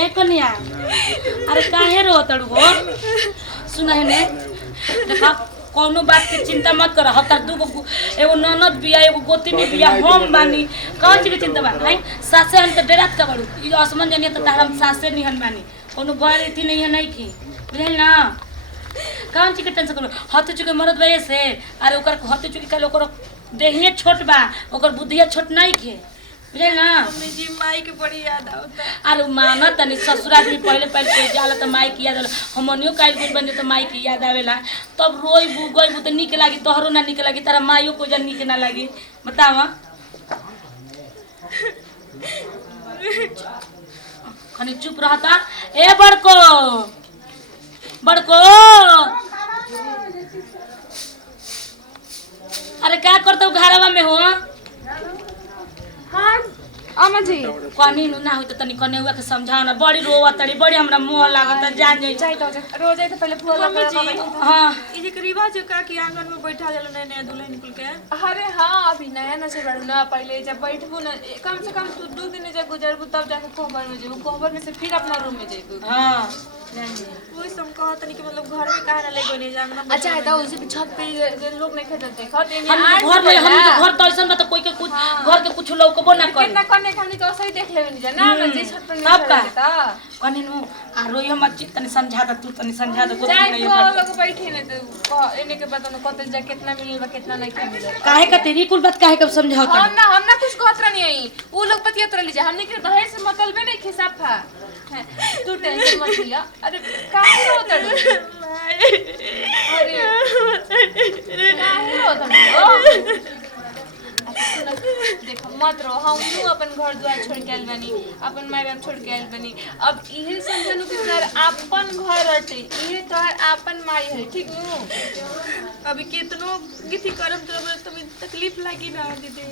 ए कन्या अरे काहे रो तड़ू हो सुना है ने देखा कोनो बात के चिंता मत कर हतर दूगो एगो ननद बिया एगो गोतिनी बिया हम बानी कौन चीज के चिंता बा भाई सासे हम त डरात का बड़ू ई आसमान जानिए त तारम सासे निहन बानी कोनो गैर इति नहीं है नहीं की बुझल ना कौन चीज के टेंशन करो हत चुके मरद बे से अरे ओकर हत चुके कल ओकर देहिए छोट बा ओकर बुद्धिया छोट नहीं के बुझल ना मम्मी जी माई के बड़ी याद आवता अरे माना तनी ससुराल में पहले पहले जाला त माई की याद आला हमनियो काल गुल बन त माई की याद आवेला तब रोई बु गई बु त निक लागी तोहरो ना निक लागी तारा माइयो को जन निक ना लागी बतावा खनी चुप रहता ए बड़को बड़को अरे क्या करता हूँ घरवा में हो हां अम्मा जी कनी ना हो त तनी कने हुआ के समझाओ ना बड़ी रोवा तड़ी बड़ी हमरा मुंह लागत जान जाई चाहे तो रोज तो पहले फूल मम्मी जी हां ई जे रिवाज का कि आंगन में बैठा जाला नया नया दुल्हन निकल के अरे हां अभी नया न से बड़ू ना पहले जब बैठबू ना कम से कम तू 2 दिन जब गुजरबू तब जाके कोहबर में जेबू कोहबर में से फिर अपना रूम में जेबू हां वो सब कहत नहीं कि मतलब घर में काहे ना ले गनी जांगना अच्छा है तो उसे छत पे लोग नहीं खेत देखत हम घर में हम घर तो ऐसा बता कोई के कुछ घर के कुछ लौकबो ना करे कितना करने खानी तो सही देख लेबे नहीं जाना ना जे छत पे तब का कने नु आ रोई हम तनी समझा द तू तनी समझा द कुछ नहीं है लोग बैठे ने तो इने के पता न कत जा कितना मिलल बा कितना नहीं मिलल काहे का तेरी कुल बात काहे कब समझाओ हम ना कुछ कहत नहीं आई वो लोग पतियत रह लीजिए हमने के दहेज से मतलब में नहीं खिसाफा तू टेंशन मत लिया अरे काहे होता है अरे काहे होता है देखो मत रहो हम लोग अपन घर द्वार छोड़ के आइल बनी अपन माय बाप छोड़ के आइल बनी अब इहे समझनु कि तोर अपन घर हटे इहे तोर अपन माई है ठीक नु अभी कितनो किथि करम तुम तकलीफ लागी ना दीदी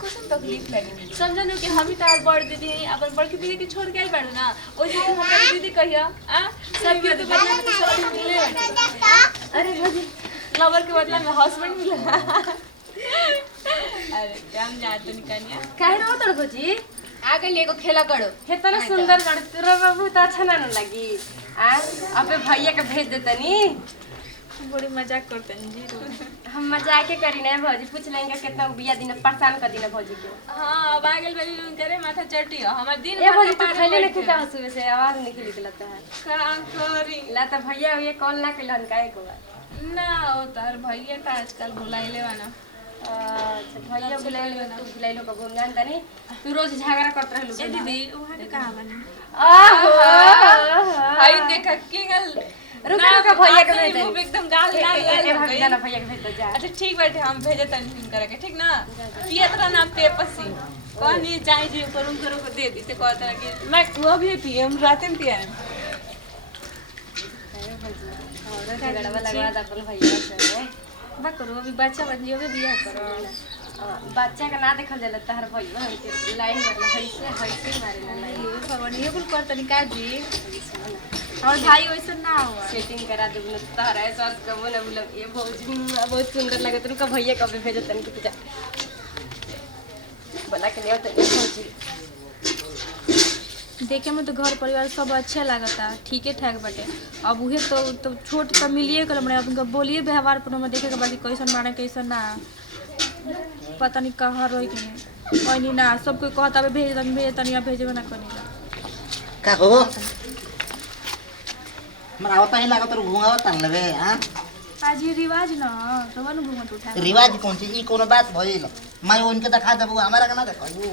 कुछ तकलीफ लगी समझनु कि हम ही तार बड़ दीदी हैं अपन बड़ की दीदी के छोड़ के आइल बाड़ू ना ओइसे हमारी दीदी कहिया आ सब के तो बदला में सब मिले अरे भजी लवर के बदला में हस्बैंड मिला अरे क्या हम जात नहीं कन्या काहे रो तड़ भजी आगे लेको खेला करो हेतना सुंदर गण तेरा बाबू त अच्छा ना लगी आ अबे भैया के भेज देतनी बड़ी मजाक करते हैं जी हम मजाक के करी ना भजी पूछ लेंगे कितना बिया दिन परेशान कर दिना भजी के हां अब आगे वाली लोग करे माथा चटी हमार दिन ए भजी तो खैले नहीं कुछ हंसुए से आवाज निकल निकलता है काम करी ला त भैया ये कॉल ना केलन काहे को ना ओ तार भैया का आजकल बुलाइले वाला अच्छा भैया बुलाइले तू बुलाइलो का घूम जान तनी तू रोज झगड़ा करत रहलू ए दीदी वहां के कहां बनी आहो भाई देखा केगल रुका रुका भैया के भेज मुंह एकदम गाल लाल ए भाभी जाना भैया के भेज दे जा अच्छा ठीक बैठे हम भेजे तनी करे के ठीक ना पियतरा ना पेपसी कौन ये चाय जी करूं करो को दे दी से कहता कि मैं वो भी पिए हम रात में पिए और झगड़ा लगवा दा अपन भैया से बा करो अभी बच्चा बच्चियों के बियाह करो बच्चा का ना देखल जाला तहर भैया हमके लाइन वाला हैसे मारे ना लाइन भगवान ये कुल कर तनी का जी और भाई वैसे ना हुआ सेटिंग करा दे न तहर ऐसा कबो ना बोल ये बहुत सुंदर लगे तू का भैया कबे भेज तन के पूजा बना के ले तो पहुंची देखे में तो घर परिवार सब अच्छा लगता ठीक है ठाक बटे अब उहे तो छोट तो मिलिए कर हमने अब बोलिए व्यवहार पर हम देखे के बाकी कैसन माने कैसन ना पता नहीं कहाँ रह के कोई ना सब कोई कहता है भेज तनी भेजबे ना कनी का हो हमरा आवता ही लागत घुमावा तन लेबे हां आज ये रिवाज ना तवन घूमत उठा रिवाज कौन सी ई कोनो बात भइल मैं उनके दिखा देबू हमरा के ना देखाइयो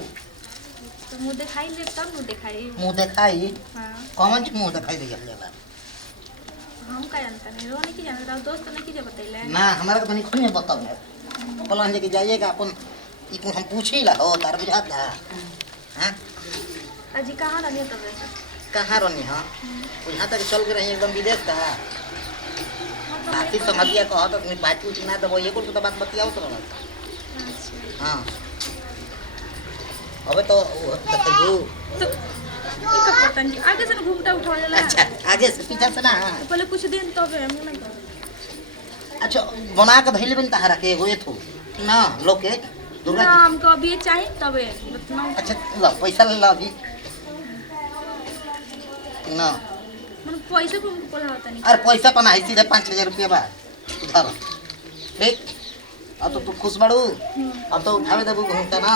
तो मुंह दिखाई ले तब मुंह दिखाई हां कौन सी मुंह दिखाई दे जाला हम का जानता नहीं रोने की जानता दोस्त नहीं की बतैले ना हमरा के तनी खुने बताओ पलान लेके जाइएगा अपन ई को हम पूछी ला हो तार बुझाता हां अजी कहां रहनी तब वैसे कहां रहनी हां यहाँ तक चल के रही एकदम विदेश का साथी समझिया कहो तो अपनी बात पूछ ना दबो ये को तो बात बतियाओ तो हां अबे तो बताइयो तो एक पता नहीं आगे से घूमता उठा जाला अच्छा आगे से पीछे से ना तो पहले कुछ दिन तब हम नहीं अच्छा बना के धइले बन तहरा के एगो एथो ना लोके दुर्गा ना जी हमको अभी चाहिए तबे उतना अच्छा ल पैसा ले लो अभी ना मन पैसे को बोला होता नहीं अरे पैसा पना है सीधे 5,000 रुपया बा उधार ठीक अब तो तू खुश बाड़ू अब तो उठावे देबू घूमता ना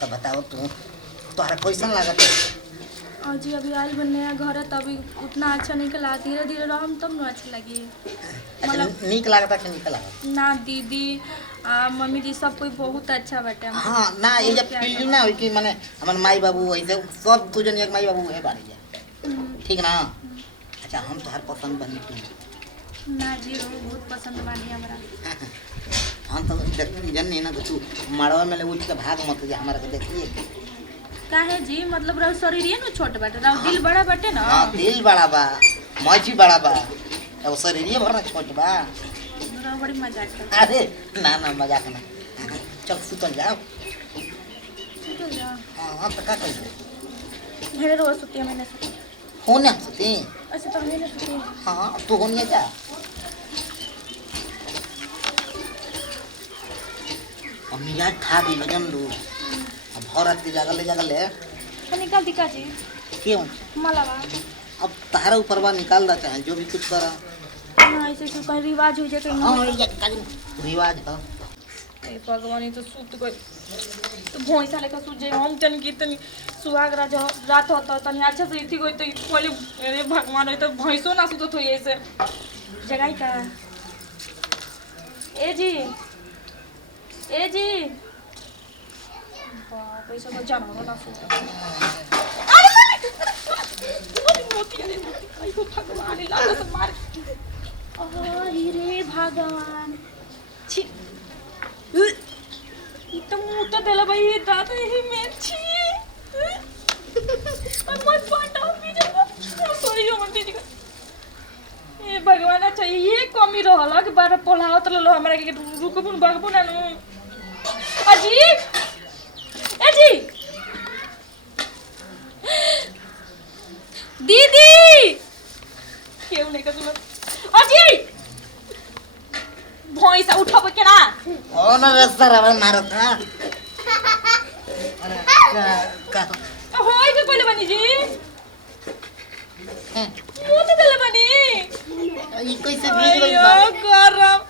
तो बताओ तू तोहरा कैसन लागत है और जी अभी आयल बन नया घर है तभी उतना अच्छा नहीं खिला धीरे धीरे रहम तब ना अच्छी लगी अच्छा नीक लागता कि नीक लागत ना दीदी मम्मी जी सब कोई बहुत अच्छा बाटे हाँ ना ये जब फीलिंग ना हुई कि माने हमारे माई बाबू ऐसे सब तू जन एक माई बाबू है बाड़ी जा ठीक ना अच्छा हम तो हर पसंद बनी तू ना जी वो बहुत पसंद बानी हमरा हम तो जन नहीं ना कि तू मड़वा में ले उठ के भाग मत जा हमारा के देखिए काहे जी मतलब रहो शरीर न छोट बाटे रहो दिल बड़ा बाटे ना हाँ दिल बड़ा बा मौजी बड़ा बा अब शरीर भरना छोट बा रहो बड़ी मजाक कर अरे ना ना मजाक ना चल सुतल जाओ चल जा हाँ तो क्या करेंगे मेरे रोज सुती है मैंने सुती होने हम सुती ऐसे तो मैंने सुती हाँ तू होने जा और मिजाज था भी लगन लू अब भौरत की जगह ले तो निकाल दिखा जी क्यों मलावा अब तारा ऊपर बा निकाल देते हैं जो भी कुछ करा ना ऐसे क्यों कहीं रिवाज हो जाए कहीं हाँ ये रिवाज है ए भगवान तो सूत गई तो भैंसा लेकर सूत जाए हम जन की तनी सुहाग रात होता तनी अच्छा से इथी गई तो पहले अरे भगवान है तो भैंसो ना सूतत होई ऐसे जगह का ए जी बाप ऐसा तो जानवर ना सूत भगवान लाला से मार रे भगवान छी तो मुंह तो देला भाई दादा ही में छी और मत पाटा भी जब सॉरी हो मत जी ए भगवान अच्छा ये कमी रहला कि बार पढ़ावत लो हमरा के रुकबुन बगबुन नु अजी ए जी दीदी क्यों नहीं कर सुन अजी भैंसा उठब के ना ओ ना रस्ता रवा मारत ना अरे का होय के पहले बनी जी मुंह तो देले बनी ये कैसे भीग गई बा अयो गरम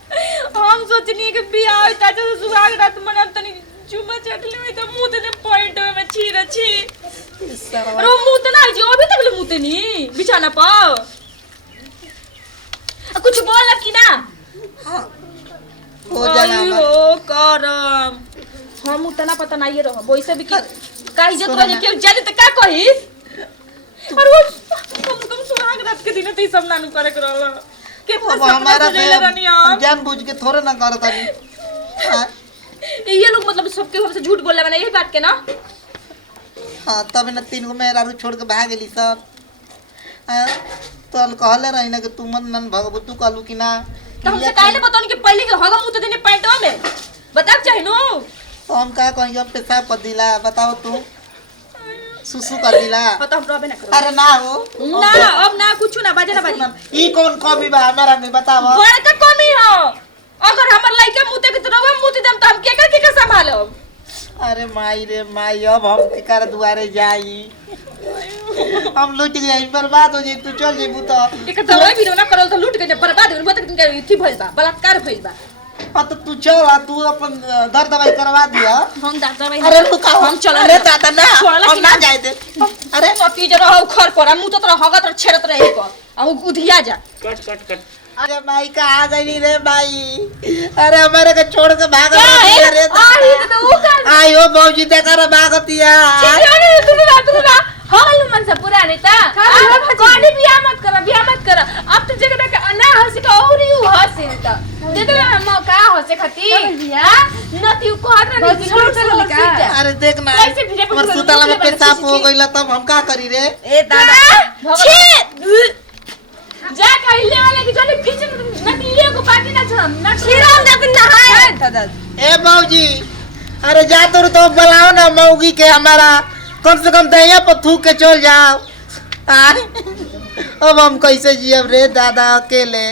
हम सोचनी कि बियाह होई ता जो सुहाग रात मन तनी चुमा चटले होई त मुंह देने पॉइंट में छीर छी अरे मुंह तो ना जी अभी तक ले मुंह तनी बिछाना पाओ कुछ बोल कि ना हो जाला अयो करम हम उतना पता नहीं रहो वैसे भी का इज्जत रहे केहू जाने त का कही और वो कम सुहाग रात के दिन त ई सब नानू करे करल के अब हमारा से जान बुझ के थोड़े ना करत हनी ये लोग मतलब सबके हमसे झूठ बोलले बना यही बात के ना हाँ तब ना 3 गो मेहरारू छोड़ के भाग गेली सब हाँ तो कहले रही ना कि तू मन नन भगबू तू कहलू कि ना तो हमसे काहे बताओ कि पहले के हगा मुंह तो देने पैंटवा में बताओ चाहे नो तो हम का कहीं अब पेशाब कर दिला बताओ तू सुसु कर दिला पता हम रहबे ना करो अरे ना हो ना अब ना कुछ ना बाजे ना बाजे ई कौन कमी बा हमरा में बताओ बड़का कमी हो अगर हमर लइका मुते के तो रवा मुते देम त हम के संभालब अरे माई रे माई अब हम केकर दुआरे जाई हम लूट जाई बर्बाद हो जाई तू चल जेबू तो एक दवाई भी ना करल तो लूट के जब बर्बाद हो बता के इथी भइल बा बलात्कार भइल बा हाँ तो तू चल तू अपन दर्द दवाई करवा दिया हम दवाई अरे रुका हम चल अरे दादा ना छोड़ला हम कि ना ना? जाए दे अरे मती जरा हो खर पर मुंह तो तोरा हगत छेड़त रहे को आ उधिया जा अरे भाई कहाँ गई रे भाई अरे हमारे को छोड़ के भाग रे तो ऊ कर आयो बौजी देखा रे भागतिया तू ना हल मन से पूरा नहीं ता कोनी बियाह मत कर अब तो जगह का ना हंसी का और यू हंसी ता दे दे मौका हंसे खती नती को हाथ नहीं छोड़ का अरे देख ना कैसे धीरे हमर सुतला में पेशाब हो गइला तब हम का करी रे ए दादा छी जा कहले वाले की जल्दी खींच नती ये को बाकी ना छोड़ ना छिराम जा नहाए दादा ए बौजी अरे जा तो बुलाओ ना मौगी के हमारा कम से कम दहिया पर थूक के चल जाओ आय अब हम कैसे जियब रे दादा अकेले